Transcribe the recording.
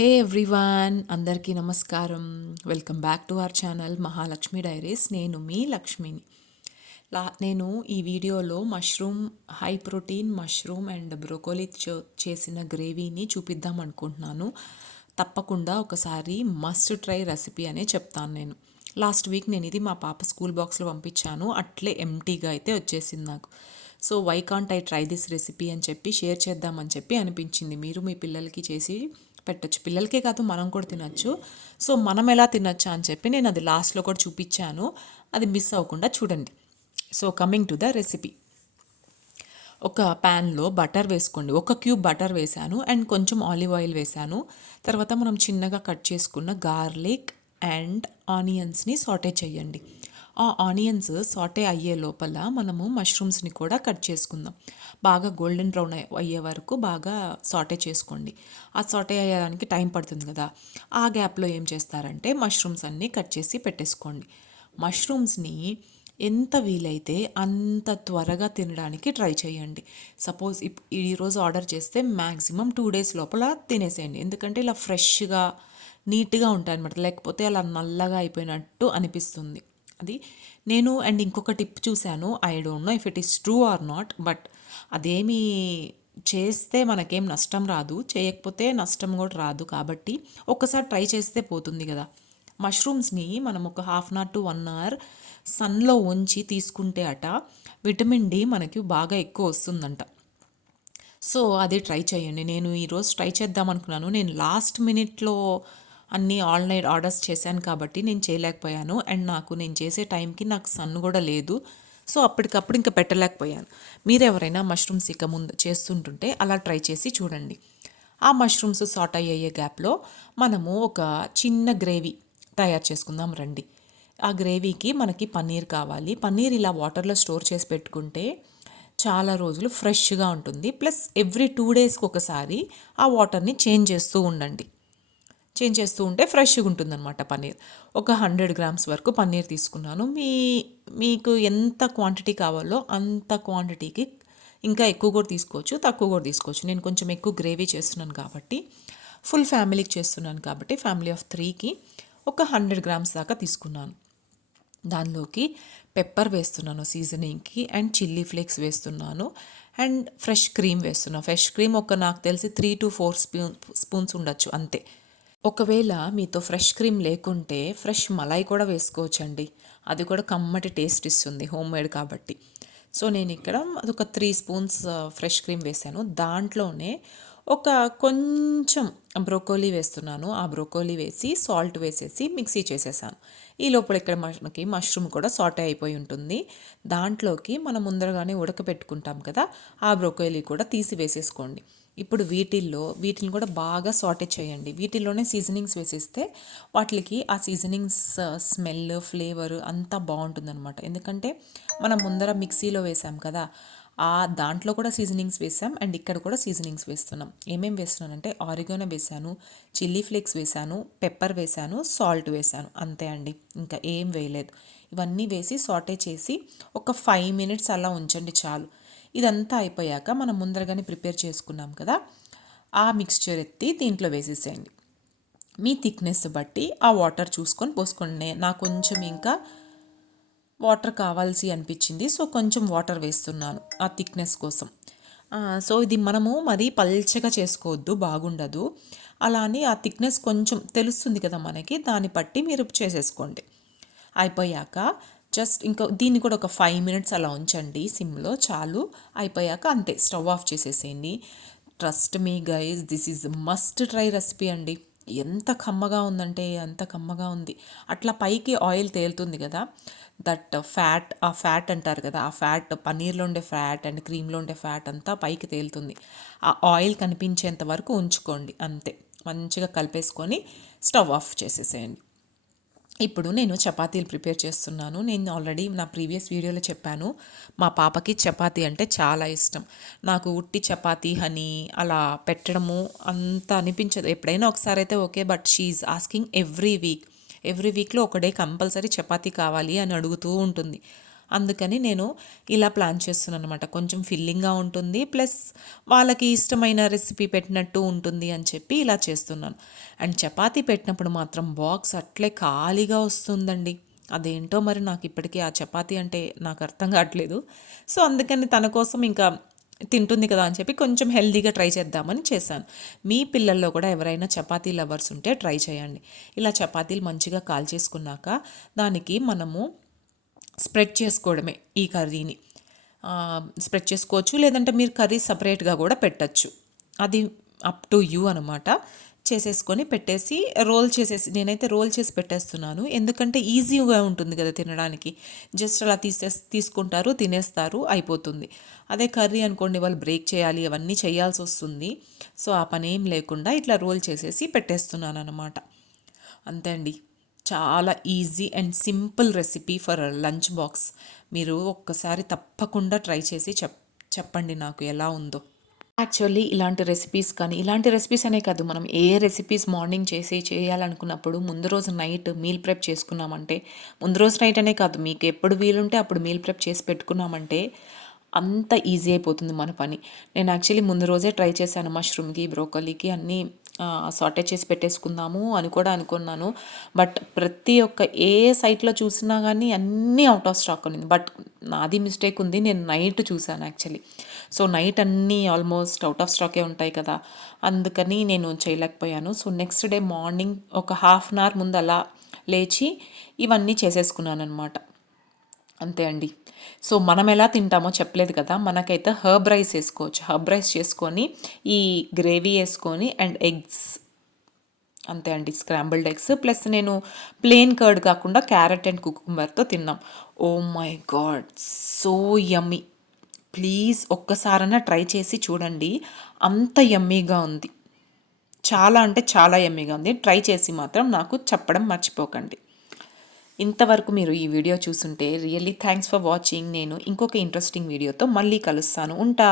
హే everyone, అందరికీ నమస్కారం. Welcome back to our channel Mahalakshmi diaries. నేను మీ లక్ష్మిని. నేను ఈ వీడియోలో high protein mushroom and broccoli చేసిన గ్రేవీని చూపిద్దాం అనుకుంటున్నాను. తప్పకుండా ఒకసారి మస్ట్ ట్రై రెసిపీ అనే చెప్తాను నేను. లాస్ట్ వీక్ నేను ఇది మా పాప స్కూల్ బాక్స్లో పంపించాను. అట్లే ఎంటీగా అయితే వచ్చేసింది నాకు. So why can't I try this recipe అని చెప్పి షేర్ చేద్దామని చెప్పి అనిపించింది. మీరు మీ పిల్లలకి చేసి పెట్టచ్చు. పిల్లలకే కాదు, మనం కూడా తినచ్చు. సో మనం ఎలా తినచ్చా అని చెప్పి నేను అది లాస్ట్లో కూడా చూపించాను. అది మిస్ అవ్వకుండా చూడండి. So coming to the recipe. ఒక ప్యాన్లో బటర్ వేసుకోండి. ఒక క్యూబ్ బటర్ వేసాను అండ్ కొంచెం ఆలివ్ ఆయిల్ వేసాను. తర్వాత మనం చిన్నగా కట్ చేసుకున్న గార్లిక్ అండ్ ఆనియన్స్ని సాటే చేయండి. ఆ ఆనియన్స్ సాటే అయ్యే లోపల మనము మష్రూమ్స్ని కూడా కట్ చేసుకుందాం. బాగా గోల్డెన్ బ్రౌన్ అయ్యే వరకు బాగా సాటే చేసుకోండి. ఆ సాటే అయ్యడానికి టైం పడుతుంది కదా. ఆ గ్యాప్లో ఏం చేస్తారంటే మష్రూమ్స్ అన్నీ కట్ చేసి పెట్టేసుకోండి. మష్రూమ్స్ని ఎంత వీలైతే అంత త్వరగా తినడానికి ట్రై చేయండి. సపోజ్ ఈరోజు ఆర్డర్ చేస్తే మ్యాక్సిమం 2 days లోపల తినేసేయండి. ఎందుకంటే ఇలా ఫ్రెష్గా నీట్గా ఉంటాయి అన్నమాట. లేకపోతే అలా నల్లగా అయిపోయినట్టు అనిపిస్తుంది. అది నేను అండ్ ఇంకొక టిప్ చూశాను. I don't know if it is true or not, but అదేమి చేస్తే మనకేం నష్టం రాదు, చేయకపోతే నష్టం కూడా రాదు. కాబట్టి ఒక్కసారి ట్రై చేస్తే పోతుంది కదా. మష్రూమ్స్ని మనం ఒక 1/2 hour to 1 hour సన్లో ఉంచి తీసుకుంటే విటమిన్ డి మనకి బాగా ఎక్కువ వస్తుందంట. సో అది ట్రై చేయండి. నేను ఈరోజు ట్రై చేద్దాం అనుకున్నాను. నేను లాస్ట్ మినిట్లో అన్నీ ఆన్లైన్ ఆర్డర్స్ చేశాను కాబట్టి నేను చేయలేకపోయాను. అండ్ నేను చేసే టైంకి నాకు సన్ కూడా లేదు. సో అప్పటికప్పుడు ఇంకా పెట్టలేకపోయాను. మీరు ఎవరైనా మష్రూమ్స్ ఇక ముందు చేస్తుంటుంటే అలా ట్రై చేసి చూడండి. ఆ మష్రూమ్స్ సాట్ అయ్యే గ్యాప్లో మనము ఒక చిన్న గ్రేవీ తయారు చేసుకుందాం రండి. ఆ గ్రేవీకి మనకి పన్నీర్ కావాలి. పన్నీర్ ఇలా వాటర్లో స్టోర్ చేసి పెట్టుకుంటే చాలా రోజులు ఫ్రెష్గా ఉంటుంది. ప్లస్ ఎవ్రీ 2 daysకి ఒకసారి ఆ వాటర్ని చేంజ్ చేస్తూ ఉండండి. చేంజ్ చేస్తూ ఉంటే ఫ్రెష్గా ఉంటుందన్నమాట పన్నీర్. ఒక 100 grams వరకు పన్నీర్ తీసుకున్నాను. మీకు ఎంత క్వాంటిటీ కావాలో అంత క్వాంటిటీకి ఇంకా ఎక్కువ కూడా తీసుకోవచ్చు, తక్కువ కూడా తీసుకోవచ్చు. నేను కొంచెం ఎక్కువ గ్రేవీ చేస్తున్నాను కాబట్టి, ఫుల్ ఫ్యామిలీకి చేస్తున్నాను కాబట్టి, ఫ్యామిలీ ఆఫ్ 3కి ఒక 100 grams దాకా తీసుకున్నాను. దానిలోకి పెప్పర్ వేస్తున్నాను సీజనింగ్కి, అండ్ చిల్లీ ఫ్లేక్స్ వేస్తున్నాను, అండ్ ఫ్రెష్ క్రీమ్ వేస్తున్నాను. ఫ్రెష్ క్రీమ్ నాకు తెలిసి 3 to 4 స్పూన్స్ ఉండొచ్చు అంతే. ఒకవేళ మీతో ఫ్రెష్ క్రీమ్ లేకుంటే ఫ్రెష్ మలై కూడా వేసుకోవచ్చండి. అది కూడా కమ్మటి టేస్ట్ ఇస్తుంది, హోమ్ మేడ్ కాబట్టి. సో నేను ఇక్కడ అదొక 3 స్పూన్స్ ఫ్రెష్ క్రీమ్ వేసాను. దాంట్లోనే ఒక కొంచెం బ్రోకోలీ వేస్తున్నాను. ఆ బ్రోకోలీ వేసి సాల్ట్ వేసేసి మిక్సీ చేసేసాను. ఈ లోపల ఇక్కడ మనకి మష్రూమ్ కూడా సాటే అయిపోయి ఉంటుంది. దాంట్లోకి మనం ముందరగానే ఉడకపెట్టుకుంటాం కదా, ఆ బ్రోకోలీ కూడా తీసి వేసేసుకోండి. ఇప్పుడు వీటిని కూడా బాగా సాటే చేయండి. వీటిల్లోనే సీజనింగ్స్ వేసేస్తే వాటికి ఆ సీజనింగ్స్ స్మెల్, ఫ్లేవర్ అంతా బాగుంటుందన్నమాట. ఎందుకంటే మనం ముందర మిక్సీలో వేసాం కదా, దాంట్లో కూడా సీజనింగ్స్ వేసాం అండ్ ఇక్కడ కూడా సీజనింగ్స్ వేస్తున్నాం. ఏమేమి వేస్తున్నానంటే ఆరిగానో వేసాను, చిల్లీ ఫ్లేక్స్ వేసాను, పెప్పర్ వేసాను, సాల్ట్ వేసాను, అంతే అండి. ఇంకా ఏం వేయలేదు. ఇవన్నీ వేసి సాటే చేసి ఒక 5 minutes అలా ఉంచండి చాలు. ఇదంతా అయిపోయాక మనం ముందరగానే ప్రిపేర్ చేసుకున్నాం కదా, ఆ మిక్స్చర్ ఎత్తి దీంట్లో వేసేసేయండి. మీ థిక్నెస్ బట్టి ఆ వాటర్ చూసుకొని పోసుకోండి. నాకు కొంచెం ఇంకా వాటర్ కావాల్సి అనిపించింది, సో కొంచెం వాటర్ వేస్తున్నాను ఆ థిక్నెస్ కోసం. సో ఇది మనము మరీ పల్చగా చేసుకోవద్దు, బాగుండదు. అలా అని ఆ థిక్నెస్ కొంచెం తెలుస్తుంది కదా మనకి, దాన్ని బట్టి మీరు చేసేసుకోండి. అయిపోయాక జస్ట్ ఇంకా దీన్ని కూడా ఒక 5 minutes అలా ఉంచండి సిమ్లో, చాలు. అయిపోయాక అంతే, స్టవ్ ఆఫ్ చేసేసేయండి. Trust me guys, this is must try recipe అండి. ఎంత కమ్మగా ఉందంటే అంత కమ్మగా ఉంది. అట్లా పైకి ఆయిల్ తేలుతుంది కదా, ఆ ఫ్యాట్ అంటారు కదా, ఆ ఫ్యాట్ పన్నీర్లో ఉండే ఫ్యాట్ అండ్ క్రీమ్లో ఉండే ఫ్యాట్ అంతా పైకి తేలుతుంది. ఆ ఆయిల్ కనిపించేంత వరకు ఉంచుకోండి అంతే. మంచిగా కలిపేసుకొని స్టవ్ ఆఫ్ చేసేసేయండి. ఇప్పుడు నేను చపాతీలు ప్రిపేర్ చేస్తున్నాను. నేను ఆల్రెడీ నా ప్రీవియస్ వీడియోలో చెప్పాను, మా పాపకి చపాతీ అంటే చాలా ఇష్టం. నాకు ఉట్టి చపాతీ హనీ అలా పెట్టడము అంత అనిపించదు. ఎప్పుడైనా ఒకసారి అయితే okay, but she asking every వీక్లో ఒక డే కంపల్సరీ చపాతీ కావాలి అని అడుగుతూ ఉంటుంది. అందుకని నేను ఇలా ప్లాన్ చేస్తున్నాను అనమాట. కొంచెం ఫిల్లింగ్గా ఉంటుంది, ప్లస్ వాళ్ళకి ఇష్టమైన రెసిపీ పెట్టినట్టు ఉంటుంది అని చెప్పి ఇలా చేస్తున్నాను. అండ్ చపాతీ పెట్టినప్పుడు మాత్రం బాక్స్ అట్లే ఖాళీగా వస్తుందండి. అదేంటో మరి నాకు ఇప్పటికీ ఆ చపాతీ అంటే నాకు అర్థం కావట్లేదు. సో అందుకని తన కోసం ఇంకా తింటుంది కదా అని చెప్పి కొంచెం హెల్తీగా ట్రై చేద్దామని చేశాను. మీ పిల్లల్లో కూడా ఎవరైనా చపాతీ లవర్స్ ఉంటే ట్రై చేయండి. ఇలా చపాతీలు మంచిగా కాల్చేసుకున్నాక దానికి మనము స్ప్రెడ్ చేసుకోవడమే ఈ కర్రీని. స్ప్రెడ్ చేసుకోవచ్చు, లేదంటే మీరు కర్రీ సపరేట్గా కూడా పెట్టచ్చు. అది అప్ టు యూ అనమాట. చేసేసుకొని పెట్టేసి రోల్ చేసేసి, నేనైతే రోల్ చేసి పెట్టేస్తున్నాను, ఎందుకంటే ఈజీగా ఉంటుంది కదా తినడానికి. జస్ట్ అలా తీసుకుంటారు, తినేస్తారు, అయిపోతుంది. అదే కర్రీ అనుకోండి, వాళ్ళు బ్రేక్ చేయాలి, అవన్నీ చేయాల్సి వస్తుంది. సో ఆ పని ఏం లేకుండా ఇట్లా రోల్ చేసేసి పెట్టేస్తున్నాను అనమాట. అంతే అండి. చాలా easy and simple recipe for lunch box. మీరు ఒక్కసారి తప్పకుండా ట్రై చేసి చెప్పండి నాకు ఎలా ఉందో. యాక్చువల్లీ ఇలాంటి రెసిపీస్ కానీ, ఇలాంటి రెసిపీస్ అనే కాదు, మనం ఏ రెసిపీస్ మార్నింగ్ చేయాలనుకున్నప్పుడు ముందు రోజు నైట్ మీల్ ప్రెప్ చేసుకున్నామంటే, ముందు రోజు నైట్ అనే కాదు, మీకు ఎప్పుడు వీలుంటే అప్పుడు మీల్ ప్రెప్ చేసి పెట్టుకున్నామంటే అంత ఈజీ అయిపోతుంది మన పని. నేను యాక్చువల్లీ ముందు రోజే ట్రై చేశాను, మష్రూమ్కి, బ్రోకలీకి అన్నీ సాటే చేసి పెట్టేసుకుందాము అని కూడా అనుకున్నాను. బట్ ప్రతి ఒక్క ఏ సైట్లో చూసినా కానీ అన్నీ అవుట్ ఆఫ్ స్టాక్ ఉంది. బట్ నాది మిస్టేక్ ఉంది, నేను నైట్ చూశాను యాక్చువల్లీ. సో నైట్ అన్నీ ఆల్మోస్ట్ అవుట్ ఆఫ్ స్టాకే ఉంటాయి కదా, అందుకని నేను చేయలేకపోయాను. సో నెక్స్ట్ డే మార్నింగ్ ఒక హాఫ్ అన్ అవర్ ముందు అలా లేచి ఇవన్నీ చేసేసుకున్నాను అనమాట. అంతే అండి. సో మనం ఎలా తింటామో చెప్పలేదు కదా, మనకైతే హర్బ్ రైస్ వేసుకోవచ్చు. హర్బ్ రైస్ చేసుకొని ఈ గ్రేవీ వేసుకొని అండ్ ఎగ్స్, అంతే అండి, స్క్రాంబుల్డ్ ఎగ్స్. ప్లస్ నేను ప్లెయిన్ కర్డ్ కాకుండా క్యారెట్ అండ్ కుకుంబర్తో తిన్నాం. Oh my God, so yummy. Please ఒక్కసారైనా ట్రై చేసి చూడండి, అంత యమ్మీగా ఉంది. చాలా అంటే చాలా యమ్మీగా ఉంది. ట్రై చేసి మాత్రం నాకు చెప్పడం మర్చిపోకండి. ఇంతవరకు మీరు ఈ వీడియో చూసుంటే రియల్లీ థ్యాంక్స్ ఫర్ వాచింగ్. నేను ఇంకొక ఇంట్రెస్టింగ్ వీడియోతో మళ్ళీ కలుస్తాను. ఉంటా.